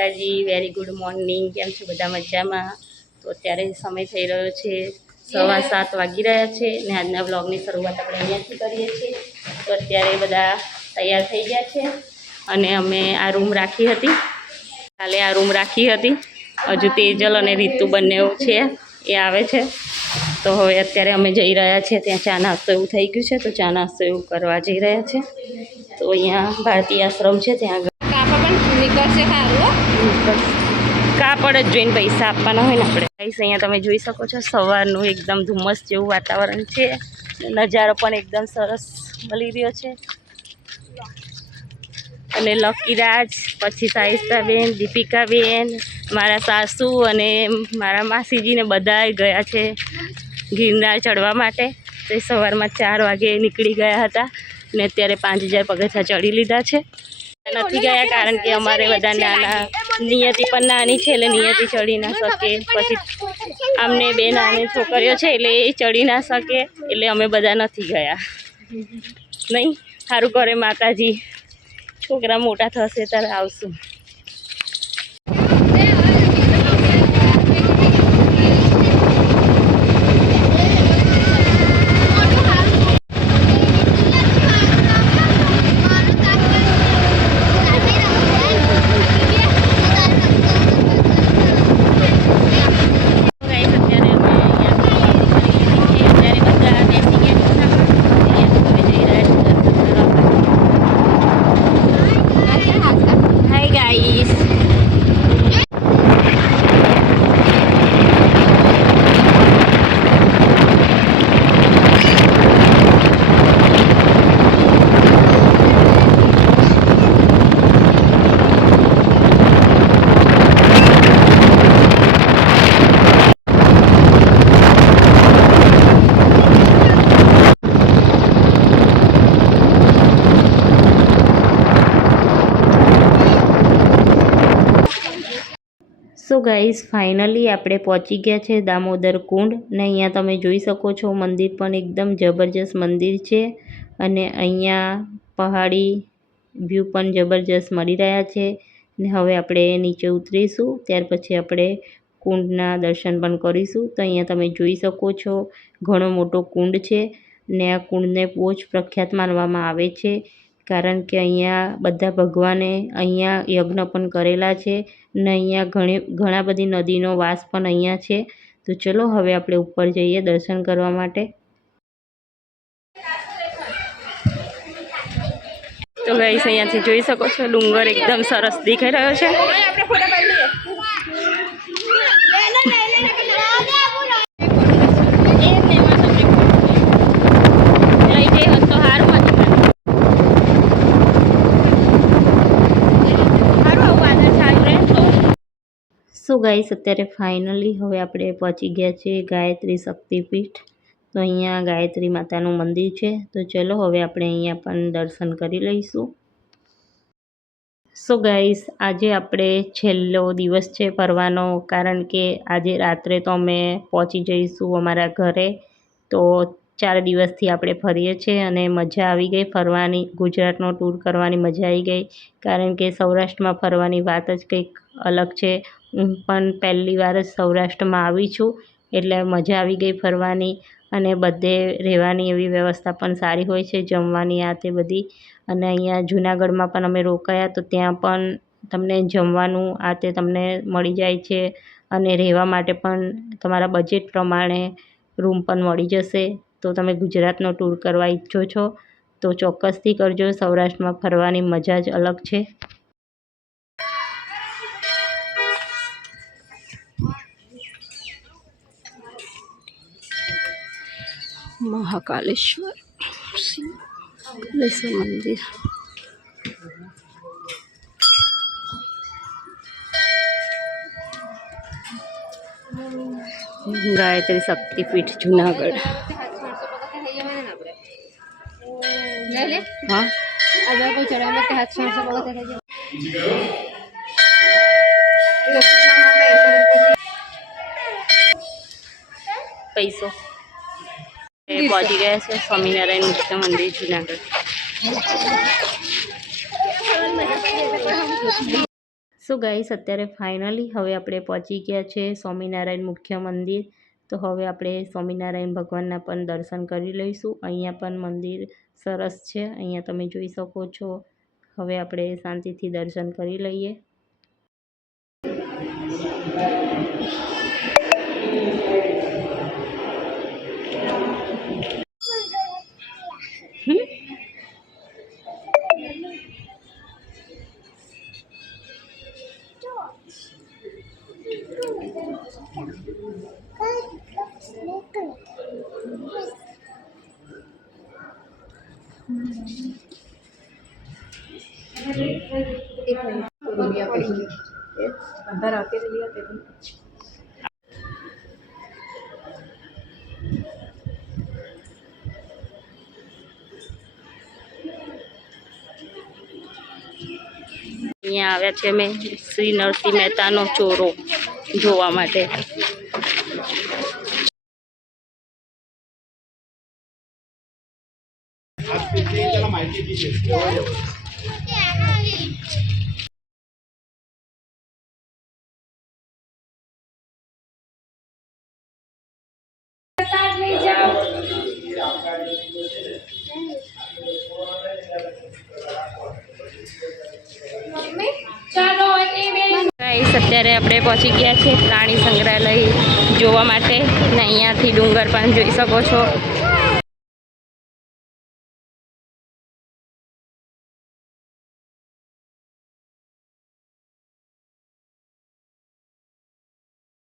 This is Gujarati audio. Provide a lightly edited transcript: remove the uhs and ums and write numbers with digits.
માતાજી, વેરી ગુડ મોર્નિંગ. કેમ છો બધા? મજામાં? તો અત્યારે સમય થઈ રહ્યો છે 7:15 વાગી રહ્યા છે ને આજના બ્લોગની શરૂઆત આપણે અહીંયાથી કરીએ છીએ. તો અત્યારે બધા તૈયાર થઈ ગયા છે અને અમે આ રૂમ રાખી હતી, કાલે આ રૂમ રાખી હતી. હજુ તેજલ અને રીતુ બંને છે, એ આવે છે. તો હવે અત્યારે અમે જઈ રહ્યા છીએ ત્યાં. ચા નાસ્તો એવું થઈ ગયું છે, તો ચા નાસ્તો એવું કરવા જઈ રહ્યા છે. તો અહીંયા ભારતીય આશ્રમ છે, ત્યાં કાપડ જ જોઈને પૈસા આપવાના હોય ને આપણે. અહીંયા તમે જોઈ શકો છો સવારનું એકદમ ધુમ્મસ જેવું વાતાવરણ છે, નજારો પણ એકદમ સરસ મળી રહ્યો છે. અને લકીરાજ, પછી સાહિસ્તાબેન, દીપિકાબેન, મારા સાસુ અને મારા માસીજીને બધા ગયા છે ગિરનાર ચડવા માટે. તો એ સવારમાં 4 વાગે નીકળી ગયા હતા ને અત્યારે 5000 પગથિયાં ચડી લીધા છે. નથી ગયા કારણ કે અમારે બધા નાના, નિયતિ પણ નાની છે એટલે નિયતિ ચડી ના શકે. પછી અમને 2 નાની છોકરીઓ છે એટલે એ ચડી ના શકે, એટલે અમે બધા નથી ગયા. નહીં સારું કરે માતાજી, છોકરા મોટા થશે ત્યારે આવશું. સો ગાઈઝ, ફાઇનલી આપણે પહોંચી ગયા છે દામોદર કુંડ ને અહીંયા તમે જોઈ શકો છો મંદિર પણ એકદમ જબરજસ્ત મંદિર છે અને અહીંયા પહાડી વ્યૂ પણ જબરજસ્ત મળી રહ્યા છે. ને હવે આપણે નીચે ઉતરીશું, ત્યાર પછી આપણે કુંડના દર્શન પણ કરીશું. તો અહીંયા તમે જોઈ શકો છો ઘણો મોટો કુંડ છે ને આ કુંડને બહુ જ પ્રખ્યાત માનવામાં આવે છે કારણ કે અહીંયા બધા ભગવાને અહીંયા યજ્ઞ પણ કરેલા છે ને અહીંયા ઘણા બધી નદીનો વાસ પણ અહીંયા છે. તો ચલો હવે આપણે ઉપર જઈએ દર્શન કરવા માટે. તો ગાઈસ, અહીંયાથી જોઈ શકો છો ડુંગર એકદમ સરસ દેખાઈ રહ્યો છે. સો ગાઈસ, અત્યારે ફાઇનલી હવે આપણે પહોંચી ગયા છીએ ગાયત્રી શક્તિપીઠ. તો અહીંયા ગાયત્રી માતાનું મંદિર છે. તો ચલો હવે આપણે અહીંયા પણ દર્શન કરી લઈશું. સો ગાઈસ, આજે આપણે છેલ્લો દિવસ છે ફરવાનો, કારણ કે આજે રાત્રે તો અમે પહોંચી જઈશું અમારા ઘરે. તો 4 દિવસથી આપણે ફરીએ છીએ અને મજા આવી ગઈ ફરવાની. ગુજરાતનો ટૂર કરવાની મજા આવી ગઈ, કારણ કે સૌરાષ્ટ્રમાં ફરવાની વાત જ કંઈક અલગ છે. હું પણ પહેલી વાર જ સૌરાષ્ટ્રમાં આવી છું, એટલે મજા આવી ગઈ ફરવાની. અને બધે રહેવાની એવી વ્યવસ્થા પણ સારી હોય છે, જમવાની આ તે બધી. અને અહીંયા જૂનાગઢમાં પણ અમે રોકાયા, તો ત્યાં પણ તમને જમવાનું આ તે તમને મળી જાય છે અને રહેવા માટે પણ તમારા બજેટ પ્રમાણે રૂમ પણ મળી જશે. તો તમે ગુજરાતનો ટૂર કરવા ઈચ્છો છો તો ચોક્કસથી કરજો. સૌરાષ્ટ્રમાં ફરવાની મજા જ અલગ છે. મહાકાલેશ્વર મંદિર. ગાયત્રી શક્તિપીઠ જુનાગઢ. હા, પૈસો પહોંચી ગયા છે સ્વામિનારાયણ મુખ્ય મંદિર જુનાગઢ. સો ગાઈસ, અત્યારે ફાઇનલી હવે આપણે પહોંચી ગયા છે સ્વામિનારાયણ મુખ્ય મંદિર. તો હવે આપણે સ્વામિનારાયણ ભગવાનના પણ દર્શન કરી લઈશું. અહીંયા પણ મંદિર સરસ છે, અહીંયા તમે જોઈ શકો છો. હવે આપણે શાંતિથી દર્શન કરી લઈએ. अंदर आके लिया અહીંયા આવ્યા છે અમે શ્રી નરસિંહ મહેતાનો ચોરો જોવા માટે. અત્યારે આપણે પહોંચી ગયા છીએ પ્રાણી સંગ્રહાલય જોવા માટે. ને અહીંયાથી ડુંગર પણ જોઈ શકો છો.